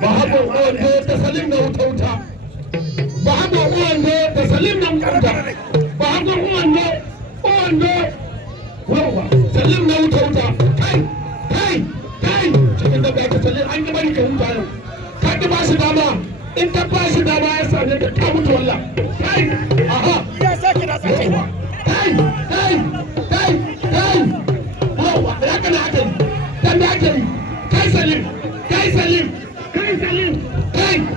ba haɓo uwando da salim na wuta ba haɓo uwando da salim na wuta ba haɓo uwando wawa salim na wuta kai cikin da ba ka salim an yi bari ka huta yau ka ki ba shi dama in ka ba shi dama ya same ka ka mutu wallah kai aha ya sake da sake kai wawa ya kana aka yi dan da aka yi kai salim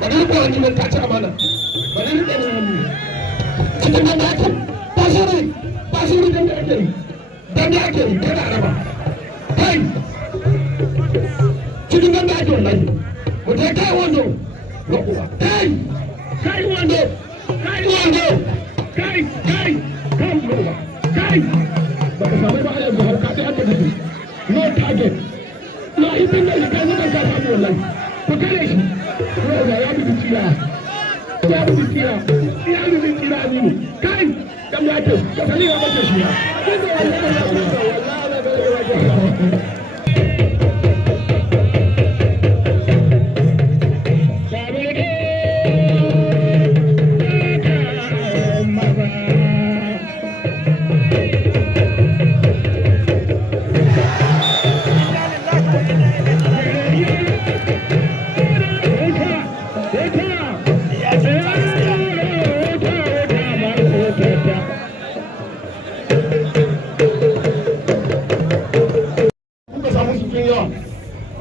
bari rufe wani mai kaci amana bari rufe wani hannu cikin dan da ake ba shi dan da ake yi kada araba kai cikin dan da ake wallahi mutai kai wando kai wando kai ba ka samu ba a yanzu har kaɗi an da kake no target no ibin da kai zaka ka samu wallahi ku kare shi ya bi biciya ne kai dan ya ce ka sani ga mace shi ya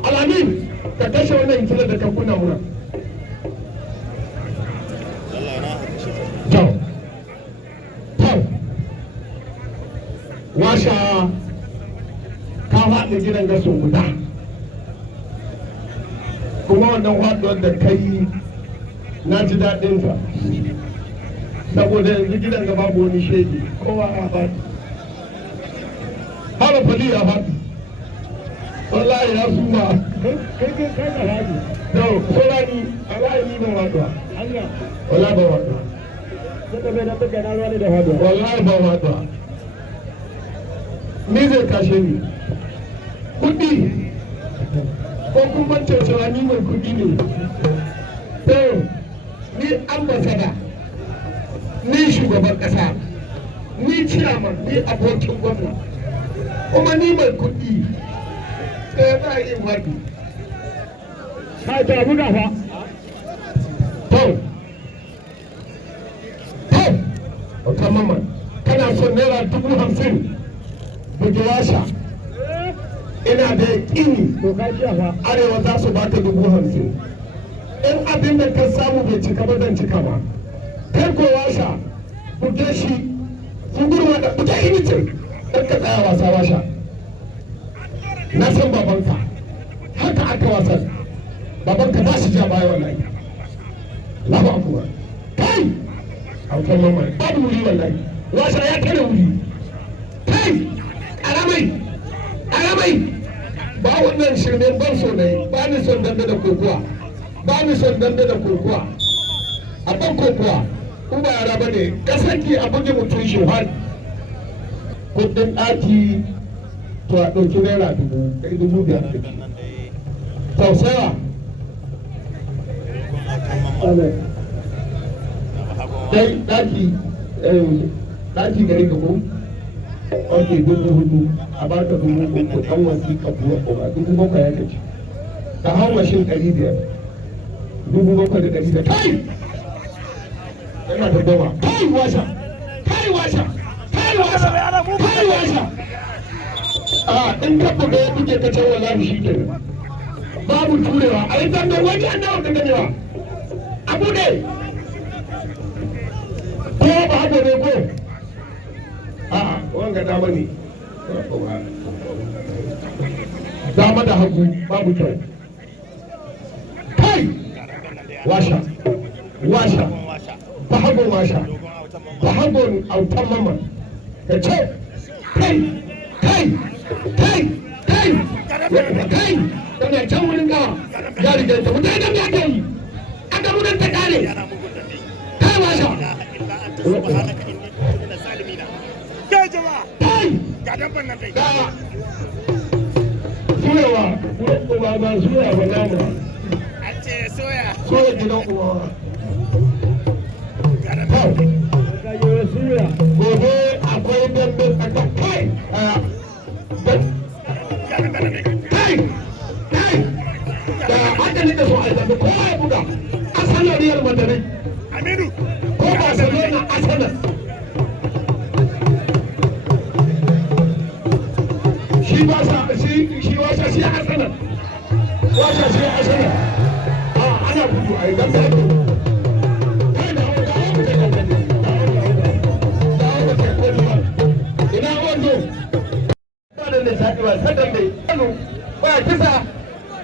Alamin ka kashe wannan intanet da kan kuna muna. Washa ka faɗi gidan gaso guda. Kuma wannan faɗuwar da kai na ji daɗinsa. Saboda yanzu gidan ga babu wani shege kowa ya faɗi. Har fali ya faɗi. Wallahi ya suma kai ka haɗu no saurani wallahi ni ban waɗuwa wallahi ban waɗuwa wallahi ban waɗuwa ni zai kashe ni kuɗi ko kun bance cewa ni mai kuɗi ne to ni ambasada ni shugaban ƙasa ni ciyaman ni abokin gwamna kuma ni mai kuɗi ɗaya ba yin waɗi. Ka ta buga fa. Wata mama, kana son naira 50,000 bugi washa. Ina da yaƙini arewa za su baka 50,000. In abin da ka samu bai cika ba zan cika ba. Kai ko washa, buge shi, sun gurma da buge initin, ɗan ka tsaya wasa washa. Na san babanka haka aka wasan babanka ba shi ja baya wallahi Allahu akbar kai aukan mamman babu wuri wallahi wasa ya tare wuri kai aramai ba wannan shirmen ban so ne ba ni son dambe da kokowa a ban kokowa ko ba yara bane kasance a buge mutum shi har kudin ɗaki to a ɗauki naira 5,000 da ci tausayawa dai ɗaki gari ka ko ok 4,000 a ba ka 3,000 ko ɗan wasiƙa kuwa ko ba 7,000 ya kaci ka hau mashin 500 7,100 kai yana da goma kai washa in ka buga ya buge ka ce wallahi shi ke babu turewa a yi dambe wani an dawo ka ganewa abu ne ko ba haka ne ko a'a wanga dama ne dama da hagu babu kyau kai washa bahagon washa bahagon autan mama ka ce kai kana can wurin gawa ya riga ta mutane da ya kai aka mudan ta kare kai washa kai jama'a kai ga dabban nan dai suyawa ba suya ba nama an ce soya gidan uwa gobe akwai dambe tsakakai kai da haka nika so a yi dambe kowa ya buga asanar Real Madrid ko Barcelona asanar shi wasa shi asanar wasa shi asanar ana gudu a yi dambe kai da hau da hau da dambe ina wando ba da nishaɗi ba sadan dai kano ba kisa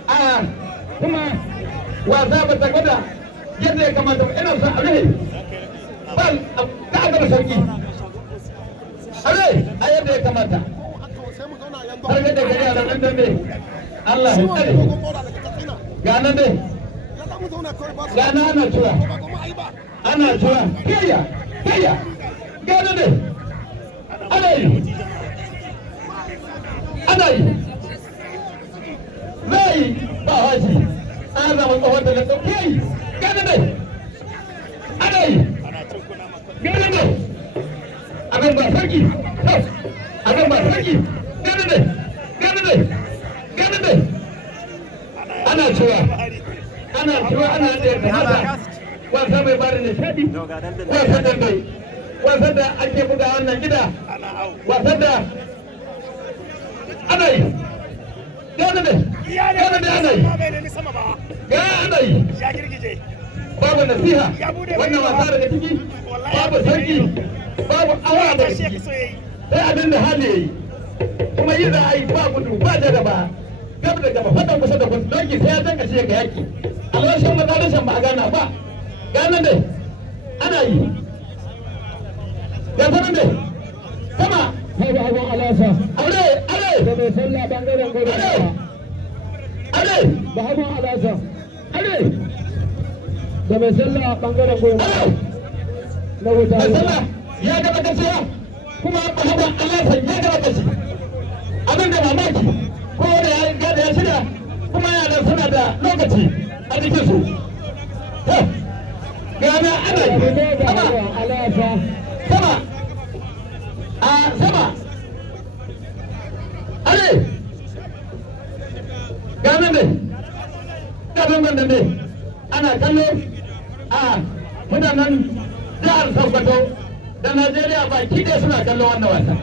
a kuma wasa ba ta gwada yadda ya kamata ba ina sa are bal ta ga da sauki are a yadda ya kamata har da gari a nan dambe Allah ya tsare ga nan dai ga nan ana tura kiyya ga nan dai ana yi zai ba haji an zama tsohon da ɗauke yi gane dai ana yi gane dai abin ba sarki gane dai ana cewa ana da haka wasa mai bada nishadi wasa dambe wasan da ake buga wannan gida wasan da ana yi gane da ana yi ga ana yi babu nasiha wannan wasa daga ciki babu sarki babu awa daga ciki sai abin da hali yayi kuma yi za a yi ba gudu ba da gaba gab da gaba fadan kusa da kusa doki sai ya danka shi ga yaki alwashin mazalishan ba a gana ba gane da ana yi ya sanar da sama haibu abun alasa aure da mai sallah bangaren gudu are ba abun alasa are da mai sallah bangaren gudu na wuta ya gaba kashewa kuma ba abun alasa ya gaba kashe abin da mamaki ko da ya gada ya shirya kuma yana suna da lokaci a jikinsu gana ana yi sama sama ale gane ne gaban ne ana kallo a mutanen jihar Sokoto da Najeriya baki ɗaya suna kallo wannan wasa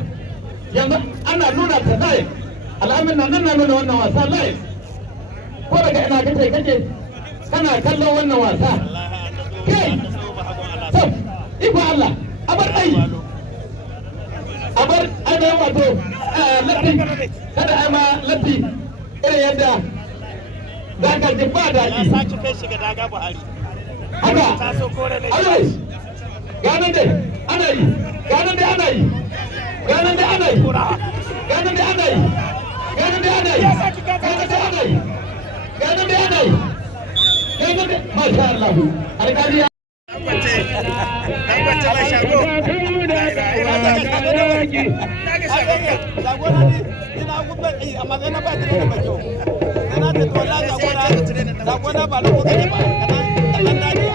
yanzu ana nuna ta live al'amin nan na nuna wannan wasa live ko daga ina kake kana kallon wannan wasa kai iko Allah abar ai abar ana wato latti kada ai ma latti irin yadda za ka ji ba daɗi sace kai shiga daga Buhari haka taso kore ne ganin dai ana yi ganin dai ana yi ganin dai ana yi ganin dai ana yi ganin dai ana yi ganin dai ana yi ganin dai ana yi ganin dai masha Allah alƙali ya Dangote mai shago. Ina gubar amma zai na ba ta da bajo. Ina ta tola zagona ba lokacin ba. Kanan daji